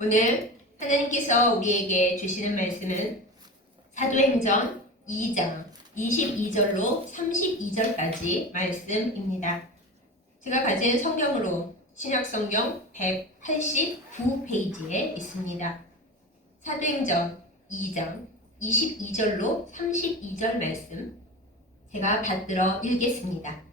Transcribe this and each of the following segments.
오늘 하나님께서 우리에게 주시는 말씀은 사도행전 2장 22절로 32절까지 말씀입니다. 제가 가진 성경으로 신약성경 189페이지에 있습니다. 사도행전 2장 22절로 32절 말씀 제가 받들어 읽겠습니다.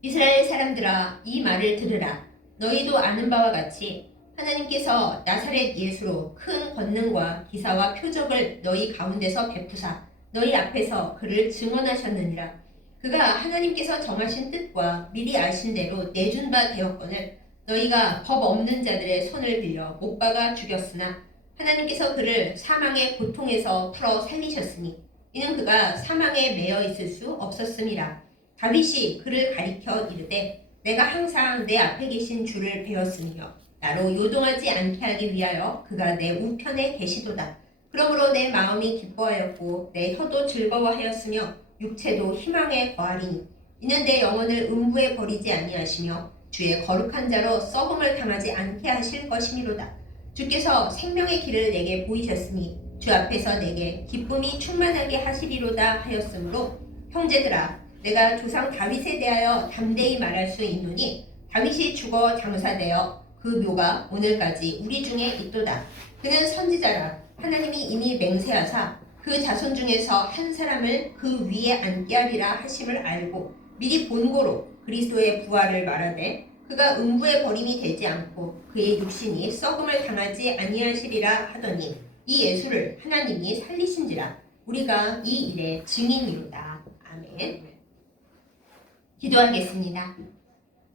이스라엘 사람들아, 이 말을 들으라. 너희도 아는 바와 같이 하나님께서 나사렛 예수로 큰 권능과 기사와 표적을 너희 가운데서 베푸사 너희 앞에서 그를 증언하셨느니라. 그가 하나님께서 정하신 뜻과 미리 아신 대로 내준 바 되었거늘 너희가 법 없는 자들의 손을 빌려 못 박아 죽였으나 하나님께서 그를 사망의 고통에서 풀어 살리셨으니 이는 그가 사망에 매여 있을 수 없었음이라. 다윗이 그를 가리켜 이르되 내가 항상 내 앞에 계신 주를 배웠으며 나로 요동하지 않게 하기 위하여 그가 내 우편에 계시도다. 그러므로 내 마음이 기뻐하였고 내 혀도 즐거워하였으며 육체도 희망에 거하리니 이는 내 영혼을 음부에 버리지 아니하시며 주의 거룩한 자로 썩음을 당하지 않게 하실 것이미로다. 주께서 생명의 길을 내게 보이셨으니 주 앞에서 내게 기쁨이 충만하게 하시리로다 하였으므로 형제들아, 내가 조상 다윗에 대하여 담대히 말할 수 있노니 다윗이 죽어 장사되어 그 묘가 오늘까지 우리 중에 있도다. 그는 선지자라. 하나님이 이미 맹세하사 그 자손 중에서 한 사람을 그 위에 앉게 하리라 하심을 알고 미리 본고로 그리스도의 부활을 말하되 그가 음부에 버림이 되지 않고 그의 육신이 썩음을 당하지 아니하시리라 하더니 이 예수를 하나님이 살리신지라. 우리가 이 일의 증인이로다. 아멘. 기도하겠습니다.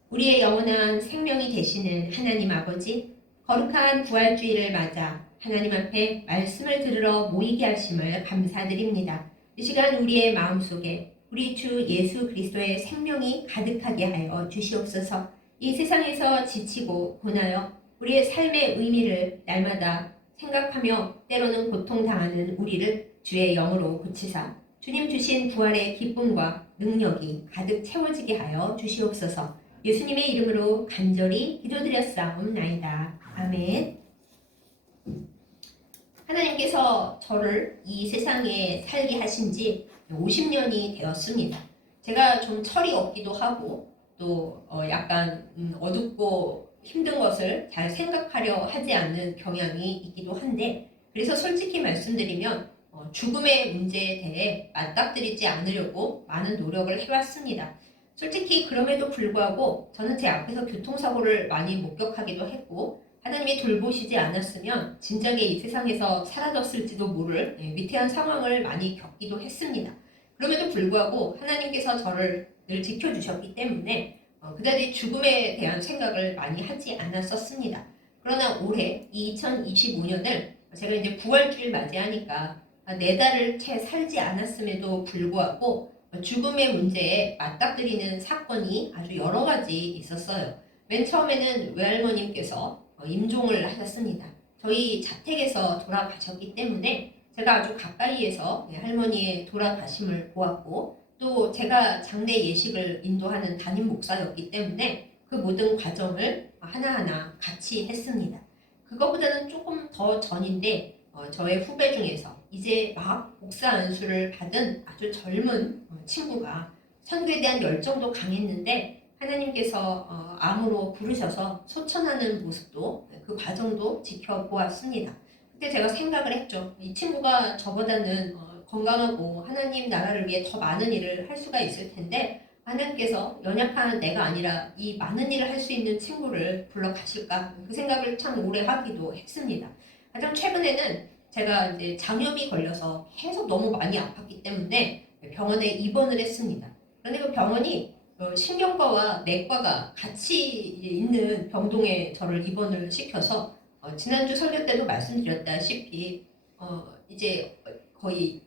우리의 영원한 생명이 되시는 하나님 아버지, 거룩한 부활주의를 맞아 하나님 앞에 말씀을 들으러 모이게 하심을 감사드립니다. 이 시간 우리의 마음속에 우리 주 예수 그리스도의 생명이 가득하게 하여 주시옵소서. 이 세상에서 지치고 고나여 우리의 삶의 의미를 날마다 생각하며 때로는 고통당하는 우리를 주의 영으로 고치사 주님 주신 부활의 기쁨과 능력이 가득 채워지게 하여 주시옵소서. 예수님의 이름으로 간절히 기도드렸사옵나이다. 아멘. 하나님께서 저를 이 세상에 살게 하신 지 50년이 되었습니다. 제가 좀 철이 없기도 하고 또 약간 어둡고 힘든 것을 잘 생각하려 하지 않는 경향이 있기도 한데, 그래서 솔직히 말씀드리면 죽음의 문제에 대해 맞닥뜨리지 않으려고 많은 노력을 해왔습니다. 솔직히 그럼에도 불구하고 저는 제 앞에서 교통사고를 많이 목격하기도 했고 하나님이 돌보시지 않았으면 진작에 이 세상에서 사라졌을지도 모를 위태한 상황을 많이 겪기도 했습니다. 그럼에도 불구하고 하나님께서 저를 늘 지켜주셨기 때문에 그다지 죽음에 대한 생각을 많이 하지 않았었습니다. 그러나 올해 2025년을 제가 이제 부활주일 맞이하니까 4달을 채 살지 않았음에도 불구하고 죽음의 문제에 맞닥뜨리는 사건이 아주 여러 가지 있었어요. 맨 처음에는 외할머님께서 임종을 하셨습니다. 저희 자택에서 돌아가셨기 때문에 제가 아주 가까이에서 할머니의 돌아가심을 보았고, 또 제가 장례 예식을 인도하는 담임 목사였기 때문에 그 모든 과정을 하나하나 같이 했습니다. 그것보다는 조금 더 전인데 저의 후배 중에서 이제 막 목사 안수를 받은 아주 젊은 친구가 선교에 대한 열정도 강했는데 하나님께서 암으로 부르셔서 소천하는 모습도, 그 과정도 지켜보았습니다. 그때 제가 생각을 했죠. 이 친구가 저보다는 건강하고 하나님 나라를 위해 더 많은 일을 할 수가 있을 텐데 하나님께서 연약한 내가 아니라 이 많은 일을 할 수 있는 친구를 불러 가실까, 그 생각을 참 오래 하기도 했습니다. 가장 최근에는 제가 이제 장염이 걸려서 계속 너무 많이 아팠기 때문에 병원에 입원을 했습니다. 그런데 그 병원이 신경과와 내과가 같이 있는 병동에 저를 입원을 시켜서 지난주 설교 때도 말씀드렸다시피 이제 거의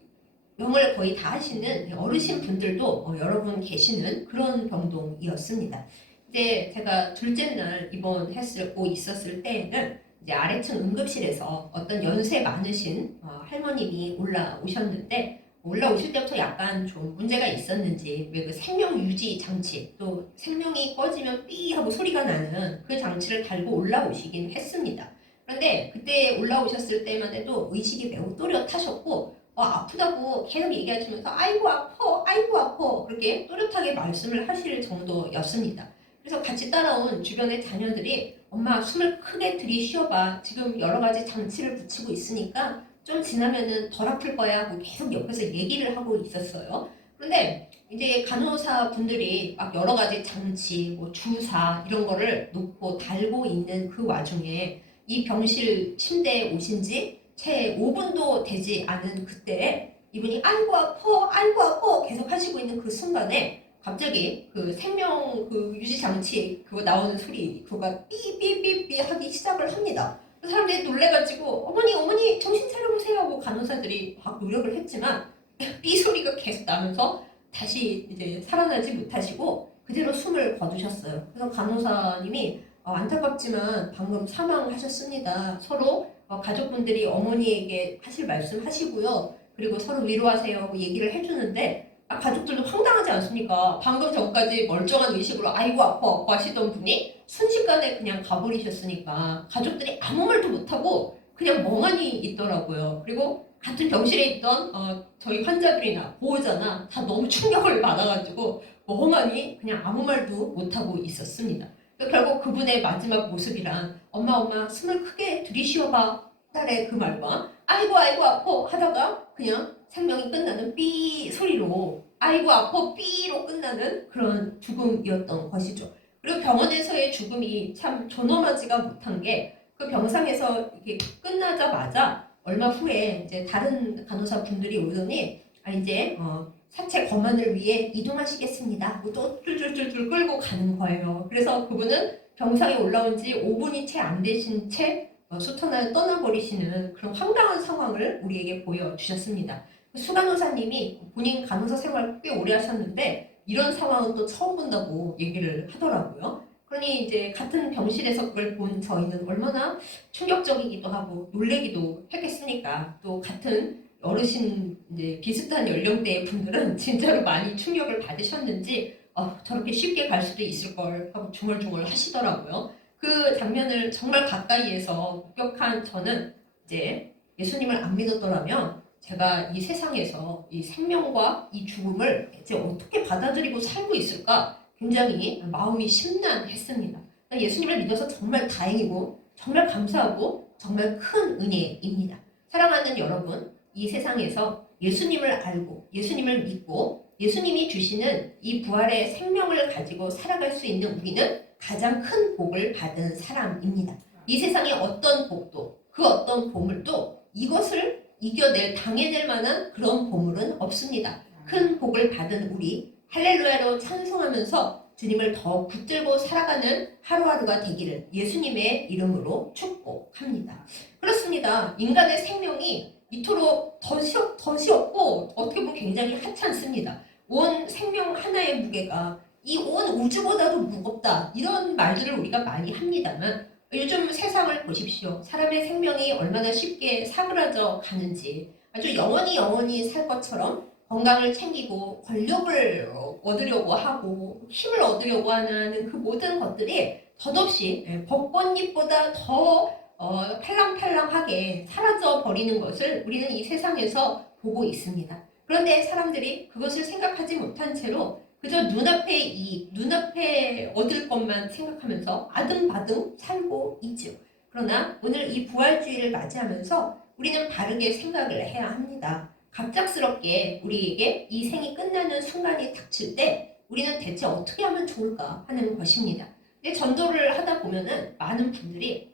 영어를 거의 다 하시는 어르신 분들도 여러분 계시는 그런 병동이었습니다. 이제 제가 둘째 날 입원했고 있었을 때에는 이제 아래층 응급실에서 어떤 연세 많으신 할머님이 올라오셨는데, 올라오실 때부터 약간 좀 문제가 있었는지 왜 그 생명 유지 장치, 또 생명이 꺼지면 삐 하고 소리가 나는 그 장치를 달고 올라오시긴 했습니다. 그런데 그때 올라오셨을 때만 해도 의식이 매우 또렷하셨고 아프다고 계속 얘기하시면서 아이고 아파 아이고 아파 그렇게 또렷하게 말씀을 하실 정도였습니다. 그래서 같이 따라온 주변의 자녀들이 엄마 숨을 크게 들이쉬어봐. 지금 여러 가지 장치를 붙이고 있으니까 좀 지나면은 덜 아플 거야 하고 계속 옆에서 얘기를 하고 있었어요. 그런데 이제 간호사 분들이 막 여러 가지 장치, 뭐 주사 이런 거를 놓고 달고 있는 그 와중에 이 병실 침대에 오신 지 채 5분도 되지 않은 그때 이분이 아이고 아파 아이고 아파 계속 하시고 있는 그 순간에 갑자기 그 생명 그 유지 장치 그거 나오는 소리 그거가 삐삐삐삐 하기 시작을 합니다. 사람들이 놀래가지고 어머니 어머니 정신 차려보세요 하고 간호사들이 막 노력을 했지만 삐 소리가 계속 나면서 다시 이제 살아나지 못하시고 그대로 숨을 거두셨어요. 그래서 간호사님이 안타깝지만 방금 사망하셨습니다. 서로 가족분들이 어머니에게 하실 말씀 하시고요. 그리고 서로 위로하세요 하고 얘기를 해주는데 가족들도 황당하지 않습니까? 방금 전까지 멀쩡한 의식으로 아이고 아파 하시던 분이 순식간에 그냥 가버리셨으니까 가족들이 아무 말도 못하고 그냥 멍하니 있더라고요. 그리고 같은 병실에 있던 저희 환자들이나 보호자나 다 너무 충격을 받아가지고 멍하니 그냥 아무 말도 못하고 있었습니다. 결국 그분의 마지막 모습이란 엄마 숨을 크게 들이쉬어봐 딸의 그 말과 아이고 아이고 아파 하다가 그냥 생명이 끝나는 삐 소리로 아이고 아파 삐로 끝나는 그런 죽음이었던 것이죠. 그리고 병원에서의 죽음이 참 존엄하지가 못한 게 그 병상에서 이게 끝나자마자 얼마 후에 이제 다른 간호사 분들이 오더니 이제 사체 검안을 위해 이동하시겠습니다. 또 쫄쫄쫄쫄 끌고 가는 거예요. 그래서 그분은 병상에 올라온 지 5분이 채 안 되신 채 수터나 떠나버리시는 그런 황당한 상황을 우리에게 보여주셨습니다. 수간호사님이 본인 간호사 생활 꽤 오래 하셨는데 이런 상황은 또 처음 본다고 얘기를 하더라고요. 그러니 이제 같은 병실에서 그걸 본 저희는 얼마나 충격적이기도 하고 놀래기도 했겠습니까? 또 같은 어르신 이제 비슷한 연령대의 분들은 진짜로 많이 충격을 받으셨는지 저렇게 쉽게 갈 수도 있을 걸 하고 중얼중얼 하시더라고요. 그 장면을 정말 가까이에서 목격한 저는 이제 예수님을 안 믿었더라면 제가 이 세상에서 이 생명과 이 죽음을 이제 어떻게 받아들이고 살고 있을까 굉장히 마음이 심란했습니다. 예수님을 믿어서 정말 다행이고 정말 감사하고 정말 큰 은혜입니다. 사랑하는 여러분, 이 세상에서 예수님을 알고 예수님을 믿고 예수님이 주시는 이 부활의 생명을 가지고 살아갈 수 있는 우리는 가장 큰 복을 받은 사람입니다. 이 세상의 어떤 복도 그 어떤 보물도 이것을 이겨낼 당해낼 만한 그런 보물은 없습니다. 큰 복을 받은 우리 할렐루야로 찬송하면서 주님을 더 붙들고 살아가는 하루하루가 되기를 예수님의 이름으로 축복합니다. 그렇습니다. 인간의 생명이 이토록 덫이 없고 어떻게 보면 굉장히 하찮습니다. 온 생명 하나의 무게가 이 온 우주보다도 무겁다 이런 말들을 우리가 많이 합니다만 요즘 세상을 보십시오. 사람의 생명이 얼마나 쉽게 사그라져 가는지 아주 영원히 살 것처럼 건강을 챙기고 권력을 얻으려고 하고 힘을 얻으려고 하는 그 모든 것들이 덧없이 벚꽃잎보다 더 팔랑팔랑하게 사라져 버리는 것을 우리는 이 세상에서 보고 있습니다. 그런데 사람들이 그것을 생각하지 못한 채로 그저 눈앞의 이익, 눈앞에 얻을 것만 생각하면서 아등바등 살고 있죠. 그러나 오늘 이 부활주의를 맞이하면서 우리는 바르게 생각을 해야 합니다. 갑작스럽게 우리에게 이 생이 끝나는 순간이 닥칠 때 우리는 대체 어떻게 하면 좋을까 하는 것입니다. 근데 전도를 하다 보면은 많은 분들이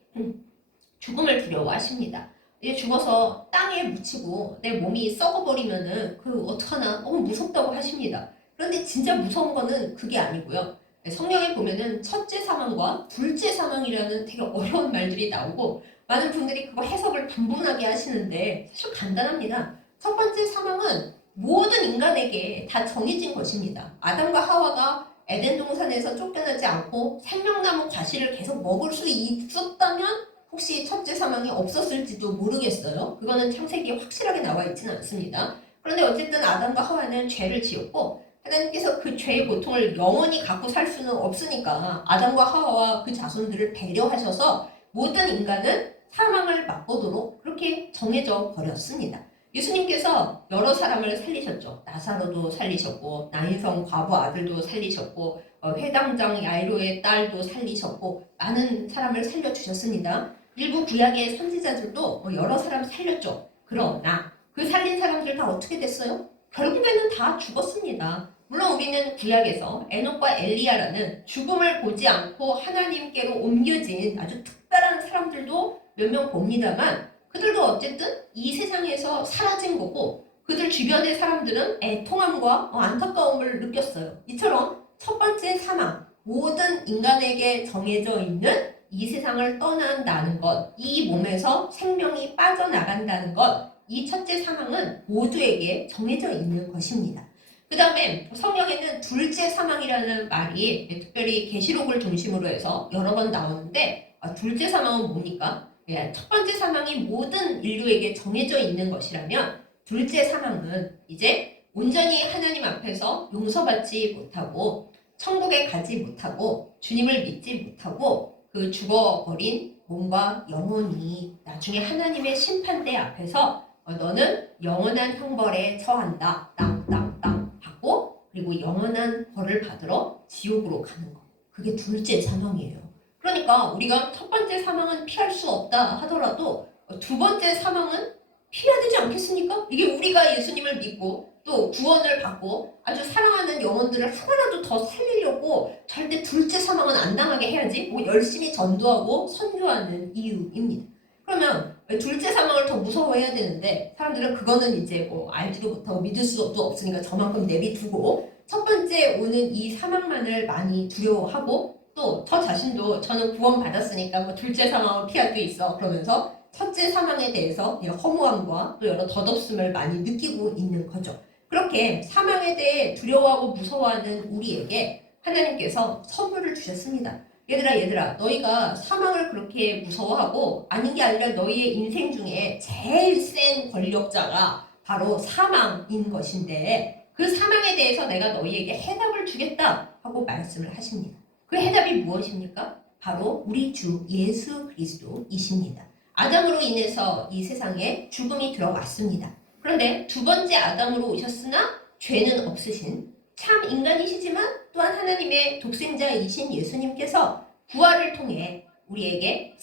죽음을 두려워하십니다. 이제 죽어서 땅에 묻히고 내 몸이 썩어버리면은 그 어떡하나 너무 무섭다고 하십니다. 그런데 진짜 무서운 거는 그게 아니고요. 성경에 보면은 첫째 사망과 둘째 사망이라는 되게 어려운 말들이 나오고 많은 분들이 그거 해석을 단분하게 하시는데 사실 간단합니다. 첫 번째 사망은 모든 인간에게 다 정해진 것입니다. 아담과 하와가 에덴 동산에서 쫓겨나지 않고 생명나무 과실을 계속 먹을 수 있었다면 혹시 첫째 사망이 없었을지도 모르겠어요. 그거는 창세기에 확실하게 나와 있지는 않습니다. 그런데 어쨌든 아담과 하와는 죄를 지었고 하나님께서 그 죄의 고통을 영원히 갖고 살 수는 없으니까 아담과 하와와 그 자손들을 배려하셔서 모든 인간은 사망을 맛보도록 그렇게 정해져 버렸습니다. 예수님께서 여러 사람을 살리셨죠. 나사로도 살리셨고 나인성 과부 아들도 살리셨고 회당장 야이로의 딸도 살리셨고 많은 사람을 살려주셨습니다. 일부 구약의 선지자들도 여러 사람 살렸죠. 그러나 그 살린 사람들 다 어떻게 됐어요? 결국에는 다 죽었습니다. 물론 우리는 구약에서 에녹과 엘리야라는 죽음을 보지 않고 하나님께로 옮겨진 아주 특별한 사람들도 몇 명 봅니다만 그들도 어쨌든 이 세상에서 사라진 거고 그들 주변의 사람들은 애통함과 안타까움을 느꼈어요. 이처럼 첫 번째 사망, 모든 인간에게 정해져 있는 이 세상을 떠난다는 것, 이 몸에서 생명이 빠져나간다는 것, 이 첫째 사망은 모두에게 정해져 있는 것입니다. 그 다음에 성경에는 둘째 사망이라는 말이 특별히 계시록을 중심으로 해서 여러 번 나오는데 둘째 사망은 뭡니까? 첫 번째 사망이 모든 인류에게 정해져 있는 것이라면 둘째 사망은 이제 온전히 하나님 앞에서 용서받지 못하고 천국에 가지 못하고 주님을 믿지 못하고 그 죽어버린 몸과 영혼이 나중에 하나님의 심판대 앞에서 너는 영원한 형벌에 처한다. 땅땅땅 받고 그리고 영원한 벌을 받으러 지옥으로 가는 거. 그게 둘째 사망이에요. 그러니까 우리가 첫 번째 사망은 피할 수 없다 하더라도 두 번째 사망은 피해야 되지 않겠습니까? 이게 우리가 예수님을 믿고 또 구원을 받고 아주 사랑하는 영혼들을 하나라도 더 살리려고 절대 둘째 사망은 안 당하게 해야지 열심히 전도하고 선교하는 이유입니다. 그러면 둘째 사망을 더 무서워해야 되는데 사람들은 그거는 이제 알지도 못하고 믿을 수도 없으니까 저만큼 내비두고 첫 번째 오는 이 사망만을 많이 두려워하고 또 저 자신도 저는 구원 받았으니까 둘째 사망을 피할 게 있어 그러면서 첫째 사망에 대해서 허무함과 또 여러 덧없음을 많이 느끼고 있는 거죠. 그렇게 사망에 대해 두려워하고 무서워하는 우리에게 하나님께서 선물을 주셨습니다. 얘들아 너희가 사망을 그렇게 무서워하고 아닌 게 아니라 너희의 인생 중에 제일 센 권력자가 바로 사망인 것인데 그 사망에 대해서 내가 너희에게 해답을 주겠다 하고 말씀을 하십니다. 그 해답이 무엇입니까? 바로 우리 주 예수 그리스도이십니다. 아담으로 인해서 이 세상에 죽음이 들어왔습니다. 그런데 두 번째 아담으로 오셨으나 죄는 없으신 참 인간이시지만 또한 하나님의 독생자이신 예수님께서 부활을 통해 우리에게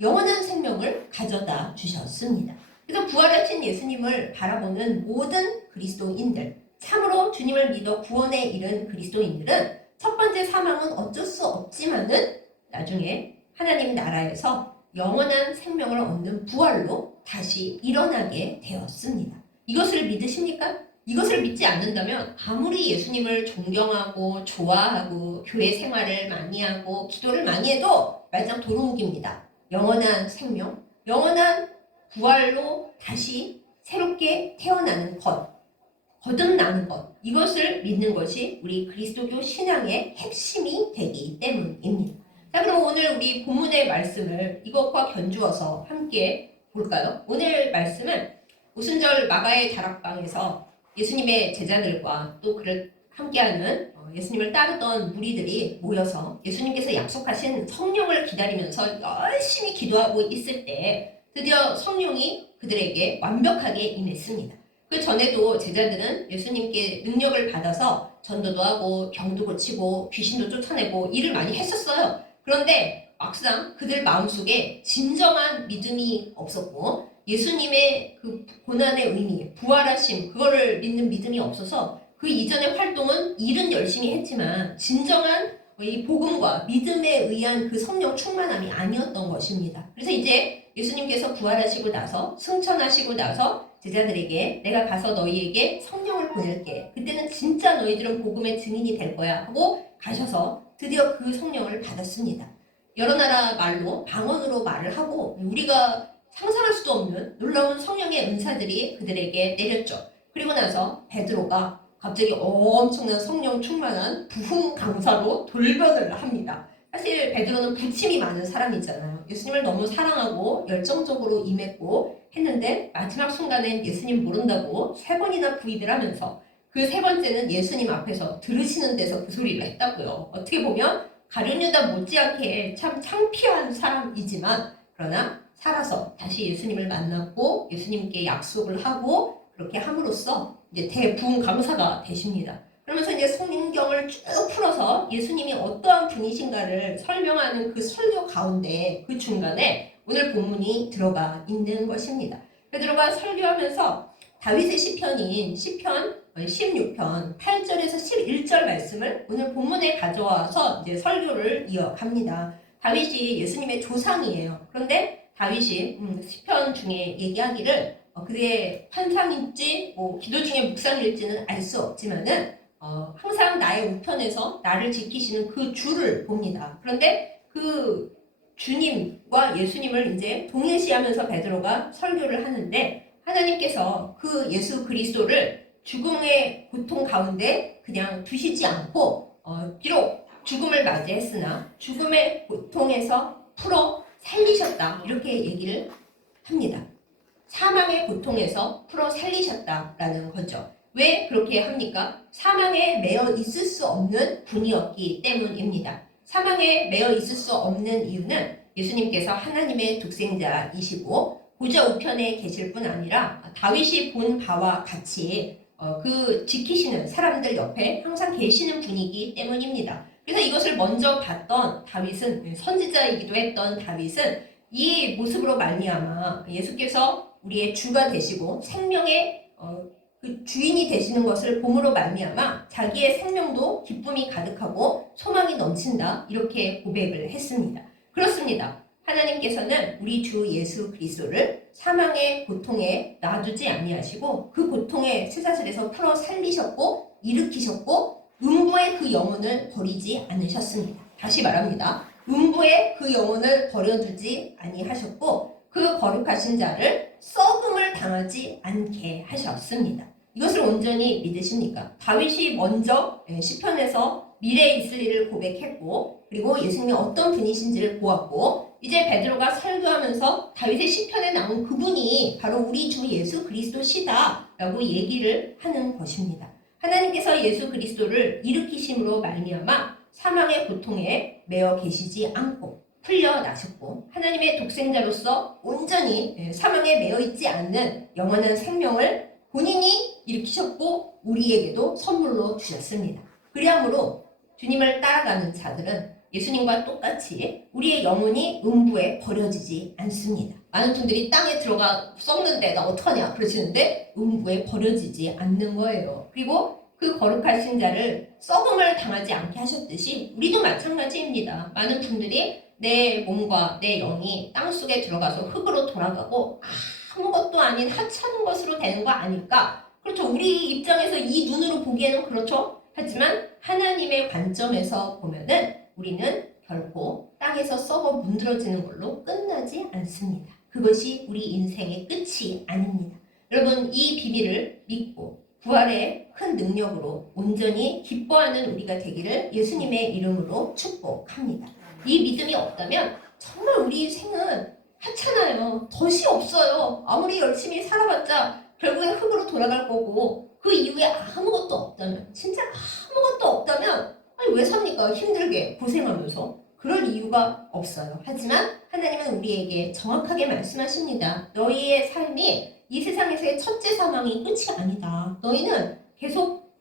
영원한 생명을 가져다 주셨습니다. 그래서 부활하신 예수님을 바라보는 모든 그리스도인들, 참으로 주님을 믿어 구원에 이른 그리스도인들은 첫 번째 사망은 어쩔 수 없지만은 나중에 하나님 나라에서 영원한 생명을 얻는 부활로 다시 일어나게 되었습니다. 이것을 믿으십니까? 이것을 믿지 않는다면 아무리 예수님을 존경하고 좋아하고 교회 생활을 많이 하고 기도를 많이 해도 말짱 도루묵입니다. 영원한 생명, 영원한 부활로 다시 새롭게 태어나는 것, 거듭나는 것, 이것을 믿는 것이 우리 그리스도교 신앙의 핵심이 되기 때문입니다. 자, 그럼 오늘 우리 본문의 말씀을 이것과 견주어서 함께 볼까요? 오늘 말씀은 오순절 마가의 다락방에서 예수님의 제자들과 또 그를 함께하는 예수님을 따르던 무리들이 모여서 예수님께서 약속하신 성령을 기다리면서 열심히 기도하고 있을 때 드디어 성령이 그들에게 완벽하게 임했습니다. 그 전에도 제자들은 예수님께 능력을 받아서 전도도 하고 병도 고치고 귀신도 쫓아내고 일을 많이 했었어요. 그런데 막상 그들 마음속에 진정한 믿음이 없었고 예수님의 그 고난의 의미, 부활하심 그거를 믿는 믿음이 없어서 그 이전의 활동은 일은 열심히 했지만 진정한 이 복음과 믿음에 의한 그 성령 충만함이 아니었던 것입니다. 그래서 이제 예수님께서 부활하시고 나서 승천하시고 나서 제자들에게 내가 가서 너희에게 성령을 보낼게. 그때는 진짜 너희들은 복음의 증인이 될 거야 하고 가셔서 드디어 그 성령을 받았습니다. 여러 나라 말로 방언으로 말을 하고 우리가 상상할 수도 없는 놀라운 성령의 은사들이 그들에게 내렸죠. 그리고 나서 베드로가 갑자기 엄청난 성령 충만한 부흥 강사로 돌변을 합니다. 사실 베드로는 부침이 많은 사람이잖아요. 예수님을 너무 사랑하고 열정적으로 임했고 했는데 마지막 순간엔 예수님 모른다고 3번이나 부인을 하면서 그 3번째는 예수님 앞에서 들으시는 데서 그 소리를 했다고요. 어떻게 보면 가룟유다 못지않게 참 창피한 사람이지만 그러나 살아서 다시 다시 예수님을 만났고 예수님께 약속을 하고 그렇게 함으로써 이제 대부흥강사가 되십니다. 그러면서 이제 성경을 쭉 풀어서 예수님이 어떠한 분이신가를 설명하는 그 설교 가운데 그 중간에 오늘 본문이 들어가 있는 것입니다. 베드로가 설교하면서 다윗의 시편인 시편 16편 8절에서 11절 말씀을 오늘 본문에 가져와서 이제 설교를 이어갑니다. 다윗이 예수님의 조상이에요. 그런데 다윗이 시편 중에 얘기하기를 그의 환상일지 기도 중에 묵상일지는 알 수 없지만은 항상 나의 우편에서 나를 지키시는 그 주를 봅니다. 그런데 그 주님과 예수님을 이제 동일시하면서 베드로가 설교를 하는데 하나님께서 그 예수 그리스도를 죽음의 고통 가운데 그냥 두시지 않고 비록 죽음을 맞이했으나 죽음의 고통에서 풀어 살리셨다 이렇게 얘기를 합니다. 사망의 고통에서 풀어 살리셨다라는 거죠. 왜 그렇게 합니까? 사망에 매여 있을 수 없는 분이었기 때문입니다. 사망에 매여 있을 수 없는 이유는 예수님께서 하나님의 독생자이시고 보좌 우편에 계실 뿐 아니라 다윗이 본 바와 같이 그 지키시는 사람들 옆에 항상 계시는 분이기 때문입니다. 그래서 이것을 먼저 봤던 다윗은 선지자이기도 했던 다윗은 이 모습으로 말미암아 예수께서 우리의 주가 되시고 생명의 그 주인이 되시는 것을 봄으로 말미암아 자기의 생명도 기쁨이 가득하고 소망이 넘친다 이렇게 고백을 했습니다. 그렇습니다. 하나님께서는 우리 주 예수 그리스도를 사망의 고통에 놔두지 아니하시고 그 고통의 쇠사슬에서 풀어 살리셨고 일으키셨고 음부의 그 영혼을 버리지 않으셨습니다. 다시 말합니다. 음부의 그 영혼을 버려두지 아니하셨고 그 거룩하신 자를 썩음을 당하지 않게 하셨습니다. 이것을 온전히 믿으십니까? 다윗이 먼저 시편에서 미래에 있을 일을 고백했고 그리고 예수님이 어떤 분이신지를 보았고 이제 베드로가 설교하면서 다윗의 시편에 나온 그분이 바로 우리 주 예수 그리스도시다 라고 얘기를 하는 것입니다. 하나님께서 예수 그리스도를 일으키심으로 말미암아 사망의 고통에 매여 계시지 않고 풀려나셨고 하나님의 독생자로서 온전히 사망에 매여 있지 않는 영원한 생명을 본인이 일으키셨고 우리에게도 선물로 주셨습니다. 그리함으로 주님을 따라가는 자들은 예수님과 똑같이 우리의 영혼이 음부에 버려지지 않습니다. 많은 분들이 땅에 들어가 썩는데 나 어떡하냐 그러시는데 음부에 버려지지 않는 거예요. 그리고 그 거룩하신 자를 썩음을 당하지 않게 하셨듯이 우리도 마찬가지입니다. 많은 분들이 내 몸과 내 영이 땅속에 들어가서 흙으로 돌아가고 아무것도 아닌 하찮은 것으로 되는 거 아닐까? 그렇죠. 우리 입장에서 이 눈으로 보기에는 그렇죠. 하지만 하나님의 관점에서 보면은 우리는 결코 땅에서 썩어 문드러지는 걸로 끝나지 않습니다. 그것이 우리 인생의 끝이 아닙니다. 여러분 이 비밀을 믿고 부활의 큰 능력으로 온전히 기뻐하는 우리가 되기를 예수님의 이름으로 축복합니다. 이 믿음이 없다면 정말 우리 생은 하찮아요. 덫이 없어요. 아무리 열심히 살아봤자 결국엔 흙으로 돌아갈 거고 그 이후에 아무것도 없다면 진짜 아무것도 없다면 아니 왜 삽니까? 힘들게 고생하면서 그럴 이유가 없어요. 하지만 하나님은 우리에게 정확하게 말씀하십니다. 너희의 삶이 이 세상에서의 첫째 사망이 끝이 아니다. 너희는 계속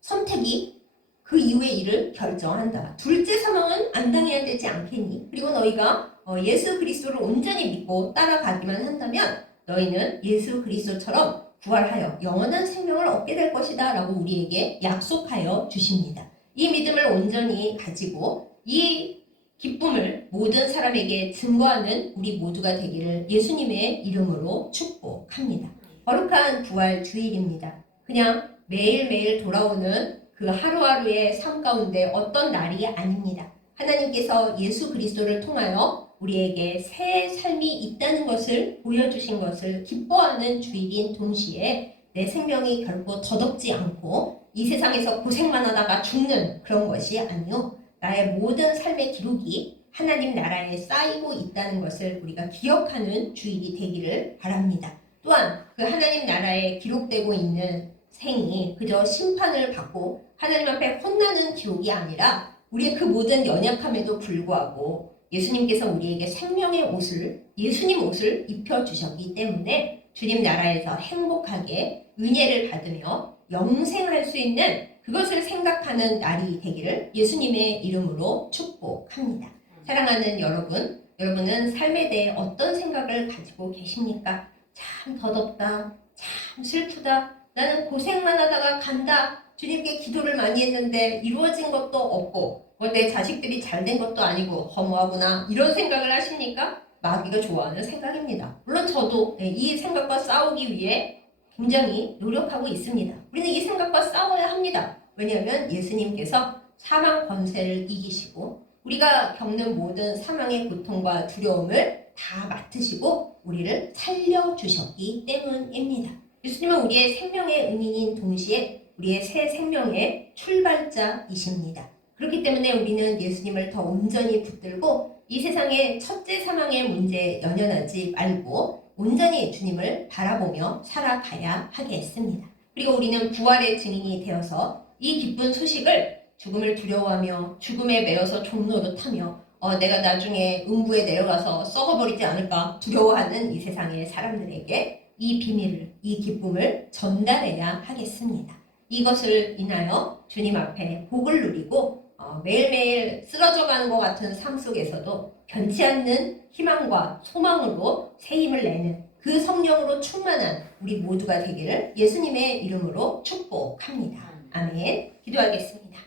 선택이 그 이후의 일을 결정한다. 둘째 사망은 안 당해야 되지 않겠니? 그리고 너희가 예수 그리스도를 온전히 믿고 따라가기만 한다면 너희는 예수 그리스도처럼 부활하여 영원한 생명을 얻게 될 것이다 라고 우리에게 약속하여 주십니다. 이 믿음을 온전히 가지고 이 기쁨을 모든 사람에게 증거하는 우리 모두가 되기를 예수님의 이름으로 축복합니다. 거룩한 부활 주일입니다. 그냥 매일매일 돌아오는 그 하루하루의 삶 가운데 어떤 날이 아닙니다. 하나님께서 예수 그리스도를 통하여 우리에게 새 삶이 있다는 것을 보여주신 것을 기뻐하는 주일인 동시에 내 생명이 결코 더덥지 않고 이 세상에서 고생만 하다가 죽는 그런 것이 아니요 나의 모든 삶의 기록이 하나님 나라에 쌓이고 있다는 것을 우리가 기억하는 주일이 되기를 바랍니다. 또한 그 하나님 나라에 기록되고 있는 생이 그저 심판을 받고 하나님 앞에 혼나는 기록이 아니라 우리의 그 모든 연약함에도 불구하고 예수님께서 우리에게 생명의 옷을, 예수님 옷을 입혀주셨기 때문에 주님 나라에서 행복하게 은혜를 받으며 영생할 수 있는 그것을 생각하는 날이 되기를 예수님의 이름으로 축복합니다. 사랑하는 여러분, 여러분은 삶에 대해 어떤 생각을 가지고 계십니까? 참 더덥다, 참 슬프다, 나는 고생만 하다가 간다, 주님께 기도를 많이 했는데 이루어진 것도 없고 내 자식들이 잘된 것도 아니고 허무하구나, 이런 생각을 하십니까? 마귀가 좋아하는 생각입니다. 물론 저도 이 생각과 싸우기 위해 굉장히 노력하고 있습니다. 우리는 이 생각과 싸워야 합니다. 왜냐하면 예수님께서 사망 권세를 이기시고 우리가 겪는 모든 사망의 고통과 두려움을 다 맡으시고 우리를 살려주셨기 때문입니다. 예수님은 우리의 생명의 은인인 동시에 우리의 새 생명의 출발자이십니다. 그렇기 때문에 우리는 예수님을 더 온전히 붙들고 이 세상의 첫째 사망의 문제에 연연하지 말고 온전히 주님을 바라보며 살아가야 하겠습니다. 그리고 우리는 부활의 증인이 되어서 이 기쁜 소식을 죽음을 두려워하며 죽음에 매여서 종노릇하며 내가 나중에 음부에 내려가서 썩어버리지 않을까 두려워하는 이 세상의 사람들에게 이 비밀을, 이 기쁨을 전달해야 하겠습니다. 이것을 인하여 주님 앞에 복을 누리고 매일매일 쓰러져가는 것 같은 삶 속에서도 변치 않는 희망과 소망으로 새 힘을 내는 그 성령으로 충만한 우리 모두가 되기를 예수님의 이름으로 축복합니다. 아멘. 기도하겠습니다.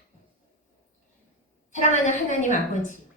사랑하는 하나님 아버지,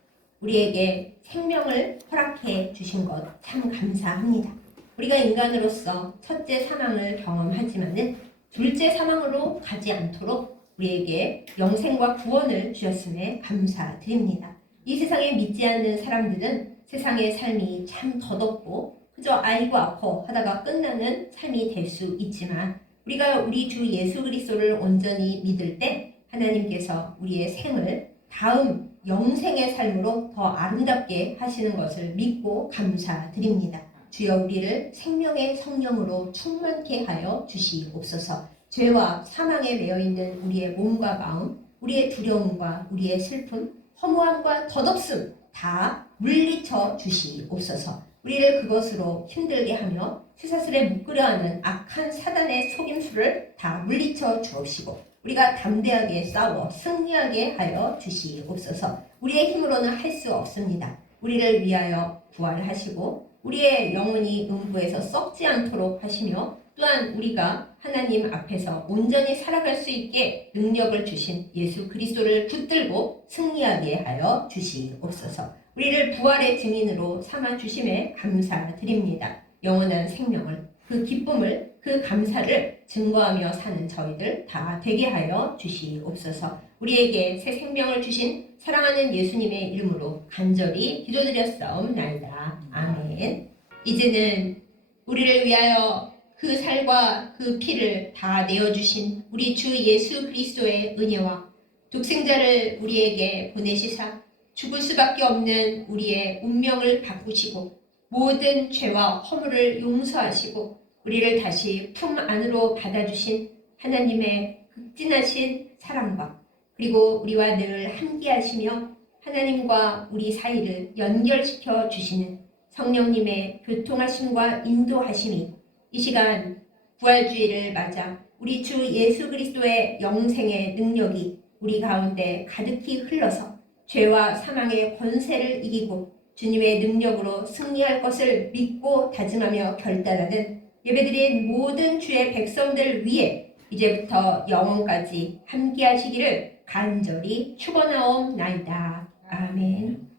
우리에게 생명을 허락해 주신 것 참 감사합니다. 우리가 인간으로서 첫째 사망을 경험하지만은 둘째 사망으로 가지 않도록 우리에게 영생과 구원을 주셨음에 감사드립니다. 이 세상에 믿지 않는 사람들은 세상의 삶이 참 더덥고 그저 아이고 아파 하다가 끝나는 삶이 될 수 있지만 우리가 우리 주 예수 그리스도를 온전히 믿을 때 하나님께서 우리의 생을 다음 영생의 삶으로 더 아름답게 하시는 것을 믿고 감사드립니다. 주여 우리를 생명의 성령으로 충만케 하여 주시옵소서. 죄와 사망에 매여있는 우리의 몸과 마음, 우리의 두려움과 우리의 슬픔, 허무함과 덧없음 다 물리쳐 주시옵소서. 우리를 그것으로 힘들게 하며 쇠사슬에 묶으려하는 악한 사단의 속임수를 다 물리쳐 주옵시고 우리가 담대하게 싸워 승리하게 하여 주시옵소서. 우리의 힘으로는 할 수 없습니다. 우리를 위하여 부활하시고 우리의 영혼이 음부에서 썩지 않도록 하시며 또한 우리가 하나님 앞에서 온전히 살아갈 수 있게 능력을 주신 예수 그리스도를 붙들고 승리하게 하여 주시옵소서. 우리를 부활의 증인으로 삼아 주심에 감사드립니다. 영원한 생명을, 그 기쁨을, 그 감사를 증거하며 사는 저희들 다 되게 하여 주시옵소서. 우리에게 새 생명을 주신 사랑하는 예수님의 이름으로 간절히 기도드렸사옵나이다. 아멘. 이제는 우리를 위하여 그 살과 그 피를 다 내어주신 우리 주 예수 그리스도의 은혜와 독생자를 우리에게 보내시사 죽을 수밖에 없는 우리의 운명을 바꾸시고 모든 죄와 허물을 용서하시고 우리를 다시 품 안으로 받아주신 하나님의 극진하신 사랑과 그리고 우리와 늘 함께하시며 하나님과 우리 사이를 연결시켜 주시는 성령님의 교통하심과 인도하심이 이 시간 부활주의를 맞아 우리 주 예수 그리스도의 영생의 능력이 우리 가운데 가득히 흘러서 죄와 사망의 권세를 이기고 주님의 능력으로 승리할 것을 믿고 다짐하며 결단하는 예배드린 모든 주의 백성들 위해 이제부터 영원까지 함께 하시기를 간절히 축원하옵나이다. 아멘.